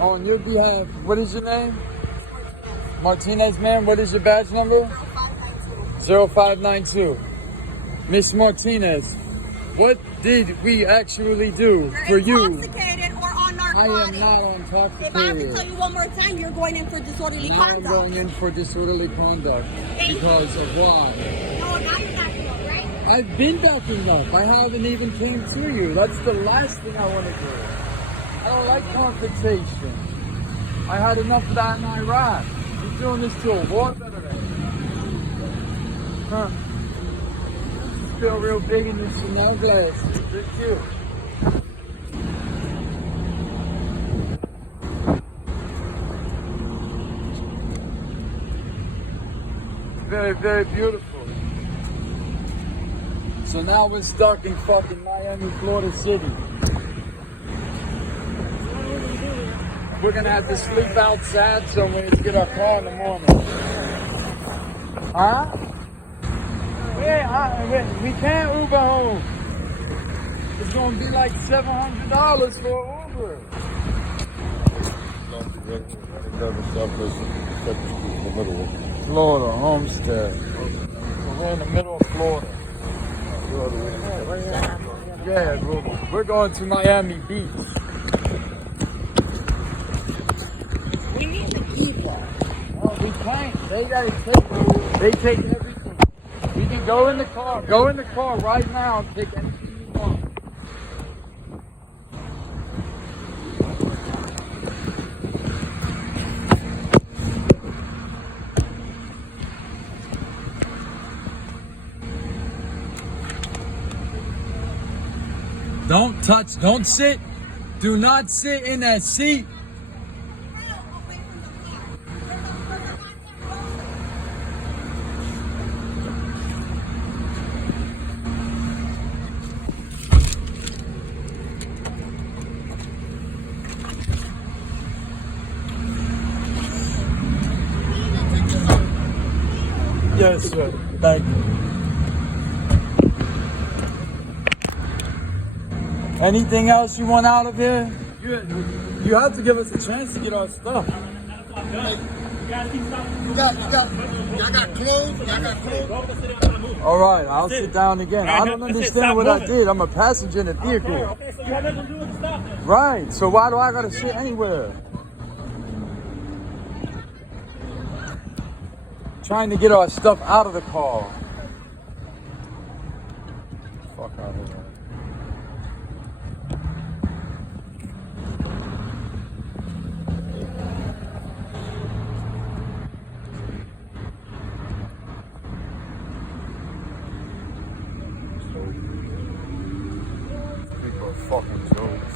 on your behalf. What is your name? Martinez, ma'am. What is your badge number? 0592. Miss Martinez, what did we actually do for you? Intoxicated or on narcotics. I am not on top If I have to tell you one more time, you're going in for disorderly Now conduct. I'm going in for disorderly conduct. Because of why? No, now you're backing up, right? I've been backing up. I haven't even came to you. That's the last thing I want to do. I don't like confrontation. I had enough of that in Iraq. You're doing this to a war veteran. Huh? You feel real big in your Chanel glasses. They're cute. Very, very beautiful. So now we're stuck in fucking Miami, Florida City. We're gonna have to sleep outside somewhere to get our car in the morning. Huh? We can't Uber home. It's gonna be like $700 for an Uber. Florida, Homestead. So we're in the middle of Florida. Yeah, we're going to Miami Beach. We need the people. No, we can't. They take everything. We can go in the car. Go in the car right now and take anything you want. Don't touch, don't sit. Do not sit in that seat. Yes, sir. Thank you. Anything else you want out of here? You have to give us a chance to get our stuff. Y'all got clothes? Y'all got clothes? All right, I'll sit down again. I don't understand what I did. I'm a passenger in a vehicle. Okay, so you have nothing to do with the stuff then. Right, so why do I gotta sit anywhere? Trying to get our stuff out of the car. Fuck out of here. People are fucking jokes.